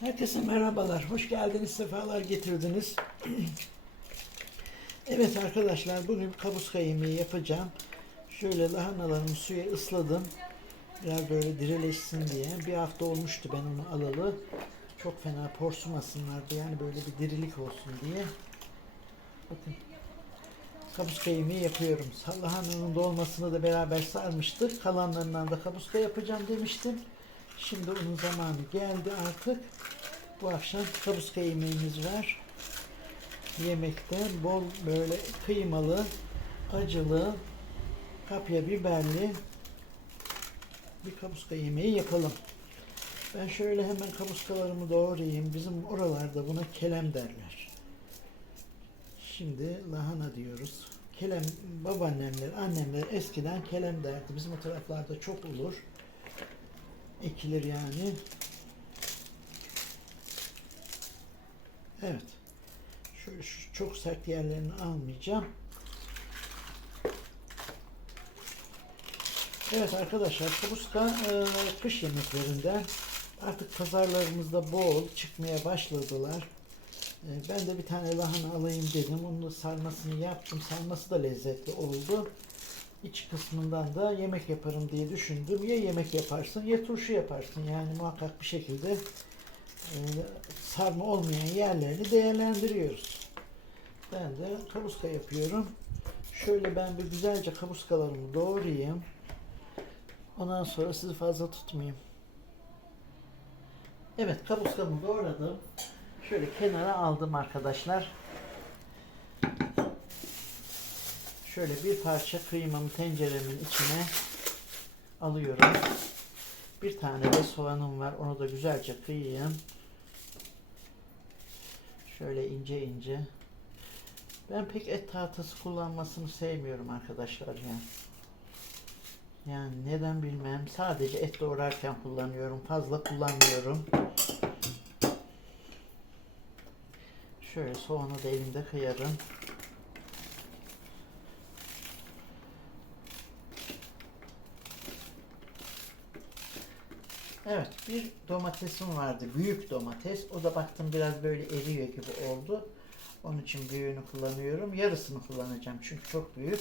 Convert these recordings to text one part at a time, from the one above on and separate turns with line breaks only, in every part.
Herkese merhabalar. Hoş geldiniz, sefalar getirdiniz. evet arkadaşlar, bugün kabuska yemeği yapacağım. Şöyle lahanalarımı suya ısladım. Biraz böyle dirileşsin diye. Bir hafta olmuştu ben onu alalı. Çok fena porsumasınlar diye. Yani böyle bir dirilik olsun diye. Bakın. Kabuska yemeği yapıyorum. Lahananın dolmasını da beraber sarmıştık. Kalanlarından da kabuska yapacağım demiştim. Şimdi onun zamanı geldi artık. Bu akşam kabuska yemeğimiz var. Yemekte bol böyle kıymalı, acılı, kapya biberli bir kabuska yemeği yapalım. Ben şöyle hemen kabuskalarımı doğrayayım. Bizim oralarda buna kelem derler. Şimdi lahana diyoruz. Kelem babaannemler, annemler eskiden kelem derdi. Bizim o taraflarda çok olur. Ekilir yani. Evet. Şöyle şu çok sert yerlerini almayacağım. Evet arkadaşlar kabuska e, kış yemeklerinden artık pazarlarımızda bol çıkmaya başladılar. E, ben de bir tane lahana alayım dedim. Onun da sarmasını yaptım. Sarması da lezzetli oldu. İç kısmından da yemek yaparım diye düşündüm. Ya yemek yaparsın ya turşu yaparsın. Yani muhakkak bir şekilde sarma olmayan yerlerini değerlendiriyoruz. Ben de kabuska yapıyorum. Şöyle ben bir güzelce kabuskalarımı doğrayayım. Ondan sonra sizi fazla tutmayayım. Evet kabuskamı doğradım. Şöyle kenara aldım arkadaşlar. Şöyle bir parça kıymamı tenceremin içine alıyorum. Bir tane de soğanım var. Onu da güzelce kıyayım. Şöyle ince ince. Ben pek et tahtası kullanmasını sevmiyorum arkadaşlar yani. Yani neden bilmem. Sadece et doğrarken kullanıyorum. Fazla kullanmıyorum. Şöyle soğanı da elimde kıyarım. Evet, bir domatesim vardı. Büyük domates. O da baktım biraz böyle eriyor gibi oldu. Onun için büyüğünü kullanıyorum. Yarısını kullanacağım çünkü çok büyük.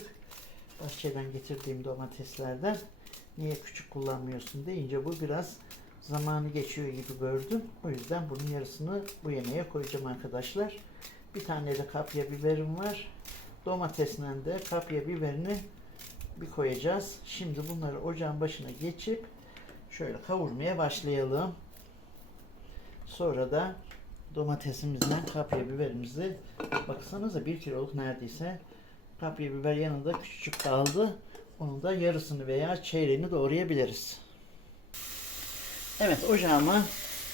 Bahçeden getirdiğim domateslerden niye küçük kullanmıyorsun deyince bu biraz zamanı geçiyor gibi gördüm. O yüzden bunun yarısını bu yemeğe koyacağım arkadaşlar. Bir tane de kapya biberim var. Domatesle de kapya biberini bir koyacağız. Şimdi bunları ocağın başına geçip şöyle kavurmaya başlayalım. Sonra da domatesimizden kapya biberimizi baksanıza bir kiloluk neredeyse kapya biber yanında küçücük kaldı. Onun da yarısını veya çeyreğini doğrayabiliriz. Evet ocağıma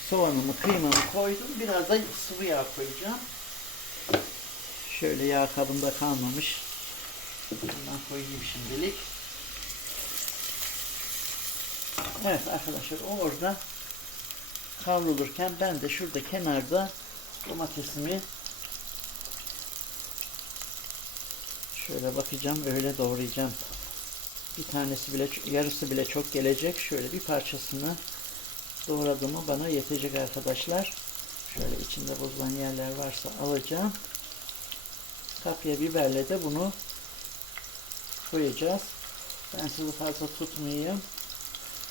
soğanımı kıymamı koydum. Biraz da sıvı yağ koyacağım. Şöyle yağ kabında kalmamış. Bundan koyayım şimdilik. Evet arkadaşlar o orada kavrulurken ben de şurada kenarda domatesimi şöyle bakacağım öyle doğrayacağım. Bir tanesi bile yarısı bile çok gelecek. Şöyle bir parçasını doğradığımı bana yetecek arkadaşlar. Şöyle içinde bozulan yerler varsa alacağım. Kapya biberle de bunu koyacağız. Ben sizi fazla tutmayayım.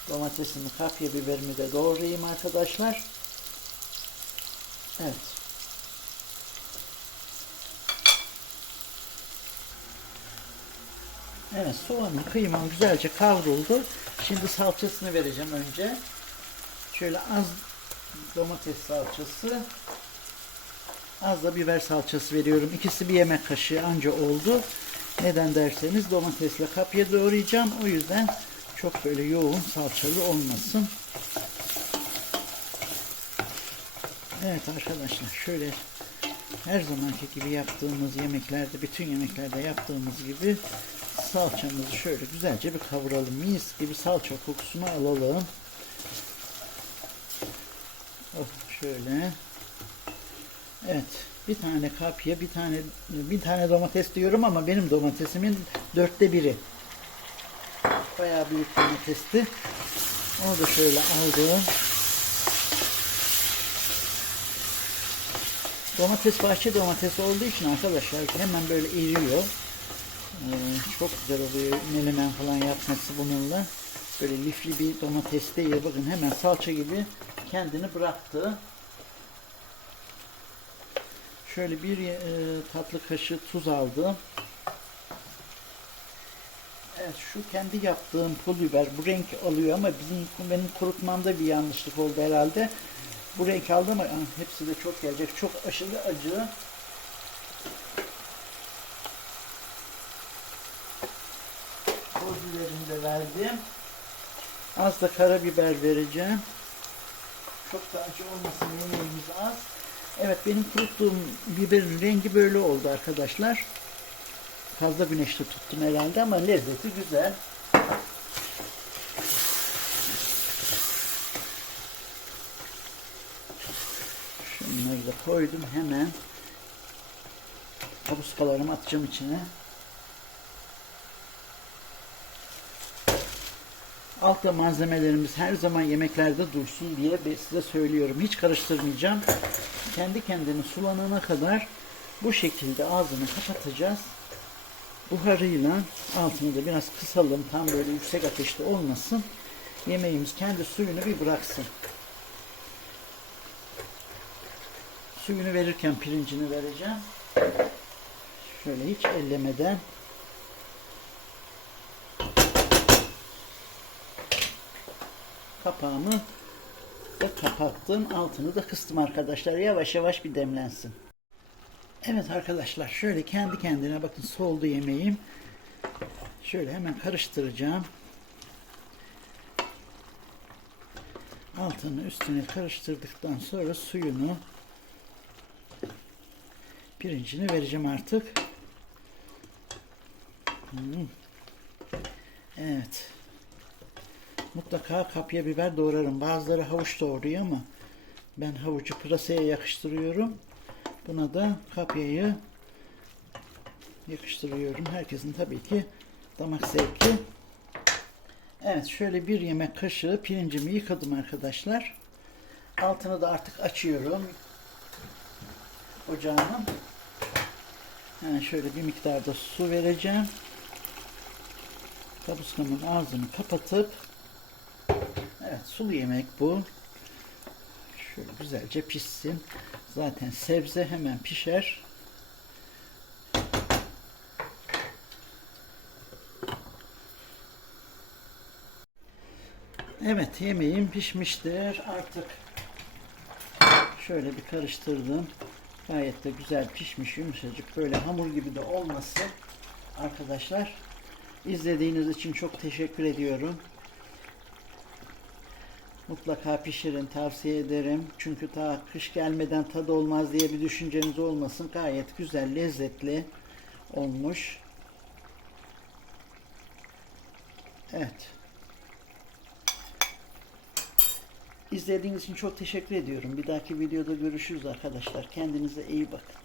Domatesimi, kapya biberimi de doğrayayım arkadaşlar. Evet. Evet soğanın kıymam güzelce kavruldu. Şimdi salçasını vereceğim önce. Şöyle az domates salçası. Az da biber salçası veriyorum. İkisi bir yemek kaşığı anca oldu. Neden derseniz domatesle kapya doğrayacağım. O yüzden çok böyle yoğun salçalı olmasın. Evet arkadaşlar şöyle her zamanki gibi yaptığımız yemeklerde bütün yemeklerde yaptığımız gibi salçamızı şöyle güzelce bir kavuralım. Mis gibi salça kokusunu alalım. Oh şöyle. Evet. Bir tane kapya, bir tane bir tane domates diyorum ama benim domatesimin dörtte biri. Bayağı büyük domatesti. Onu da şöyle aldım. Domates bahçe domatesi olduğu için arkadaşlar hemen böyle eriyor. Ee, çok güzel oluyor menemen falan yapması bununla. Böyle lifli bir domates değil. Bakın hemen salça gibi kendini bıraktı. Şöyle bir e, tatlı kaşığı tuz aldım. Evet şu kendi yaptığım pul biber bu renk alıyor ama bizim benim kurutmamda bir yanlışlık oldu herhalde. Bu renk aldım ama ah, hepsi de çok gelecek. Çok aşırı acı. Toz biberimi de verdim. Az da karabiber vereceğim. Çok da acı olmasın yemeğimiz az. Evet benim kuruttuğum biberin rengi böyle oldu arkadaşlar. Fazla güneşte tuttum herhalde ama lezzeti güzel. Şunları da koydum hemen. Kapuskalarımı atacağım içine. Altta malzemelerimiz her zaman yemeklerde dursun diye size söylüyorum. Hiç karıştırmayacağım. Kendi kendine sulanana kadar bu şekilde ağzını kapatacağız. Buharıyla altını da biraz kısalım. Tam böyle yüksek ateşte olmasın. Yemeğimiz kendi suyunu bir bıraksın. Suyunu verirken pirincini vereceğim. Şöyle hiç ellemeden kapağımı da kapattım. Altını da kıstım arkadaşlar. Yavaş yavaş bir demlensin. Evet arkadaşlar şöyle kendi kendine bakın soldu yemeğim. Şöyle hemen karıştıracağım. Altını üstüne karıştırdıktan sonra suyunu pirincini vereceğim artık. Hmm. Evet. Mutlaka kapya biber doğrarım. Bazıları havuç doğruyor ama ben havucu pırasaya yakıştırıyorum. Buna da kapyayı yakıştırıyorum. Herkesin tabii ki damak zevki. Evet şöyle bir yemek kaşığı pirincimi yıkadım arkadaşlar. Altını da artık açıyorum. Ocağımın. Hemen şöyle bir miktarda su vereceğim. Kabuskamın ağzını kapatıp Evet sulu yemek bu. Şöyle güzelce pişsin. Zaten sebze hemen pişer. Evet yemeğim pişmiştir. Artık şöyle bir karıştırdım. Gayet de güzel pişmiş yumuşacık. Böyle hamur gibi de olmasın. Arkadaşlar izlediğiniz için çok teşekkür ediyorum. Mutlaka pişirin tavsiye ederim. Çünkü ta kış gelmeden tadı olmaz diye bir düşünceniz olmasın. Gayet güzel, lezzetli olmuş. Evet. İzlediğiniz için çok teşekkür ediyorum. Bir dahaki videoda görüşürüz arkadaşlar. Kendinize iyi bakın.